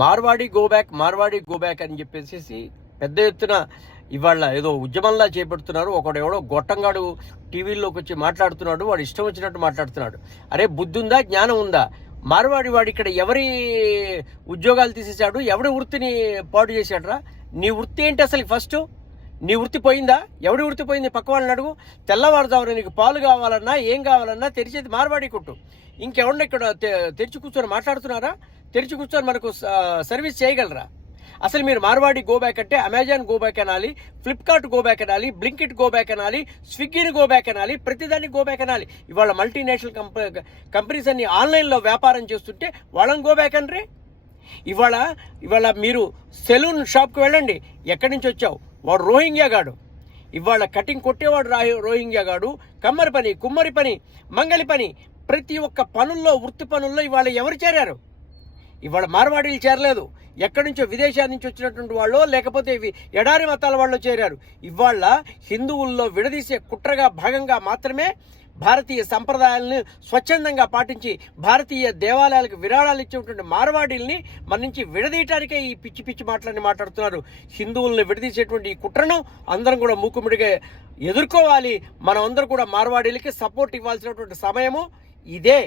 Marwadi go back అని చెప్పేసి పెద్ద ఎత్తున ఇవాళ ఏదో ఉద్యమంలా చేపడుతున్నారు. ఎవడో గొట్టంగాడు టీవీల్లోకి వచ్చి మాట్లాడుతున్నాడు, వాడు ఇష్టం వచ్చినట్టు మాట్లాడుతున్నాడు. అరే బుద్ధి ఉందా, జ్ఞానం ఉందా? మార్వాడి వాడు ఇక్కడ ఎవరి ఉద్యోగాలు తీసేశాడు, ఎవడి వృత్తిని పాడు చేశాడురా? నీ వృత్తి ఏంటి అసలు? ఫస్ట్ నీ వృత్తి పోయిందా? ఎవడి వృత్తి పోయింది? పక్క వాళ్ళని అడుగు. తెల్లవారుజామున నీకు పాలు కావాలన్నా ఏం కావాలన్నా తెరిచేది మార్వాడి కొట్టు. ఇంకెవడన్నా ఇక్కడ తెరిచి కూర్చొని మాట్లాడుతున్నారా? తెరిచి కూర్చొని మనకు సర్వీస్ చేయగలరా? అసలు మీరు మార్వాడి గో బ్యాక్ అంటే అమెజాన్ గో బ్యాక్ అనాలి, ఫ్లిప్కార్ట్ గో బ్యాక్ అనాలి, బ్లింకిట్ గో బ్యాక్ అనాలి, స్విగ్గీని గో బ్యాక్ అనాలి, ప్రతిదాన్ని గో బ్యాక్ అనాలి. ఇవాళ మల్టీనేషనల్ కంపెనీస్ అన్ని ఆన్లైన్లో వ్యాపారం చేస్తుంటే వాళ్ళని గో బ్యాక్ అనరే. ఇవాళ మీరు సెలూన్ షాప్కి వెళ్ళండి, ఎక్కడి నుంచి వచ్చావు? వాడు రోహింగ్యా గాడు. ఇవాళ కటింగ్ కొట్టేవాడు రోహింగ్యా గాడు. కమ్మరి పని, కుమ్మరి పని, మంగలి పని, ప్రతి ఒక్క పనుల్లో, వృత్తి పనుల్లో ఇవాళ ఎవరు చేరారు? ఇవాళ మార్వాడీలు చేరలేదు. ఎక్కడి నుంచో విదేశాల నుంచి వచ్చినటువంటి వాళ్ళు, లేకపోతే ఎడారి మతాల వాళ్ళు చేరారు. ఇవాళ హిందువుల్లో విడదీసే కుట్రగా భాగంగా మాత్రమే భారతీయ సంప్రదాయాలను స్వచ్ఛందంగా పాటించి భారతీయ దేవాలయాలకు విరాళాలు ఇచ్చేటువంటి మార్వాడీల్ని మన నుంచి విడదీయటానికే ఈ పిచ్చి పిచ్చి మాటలని మాట్లాడుతున్నారు. హిందువులను విడదీసేటువంటి ఈ కుట్రను అందరం కూడా మూకుముడిగా ఎదుర్కోవాలి. మనం అందరూ కూడా మార్వాడీలకి సపోర్ట్ ఇవ్వాల్సినటువంటి సమయము ఇదే.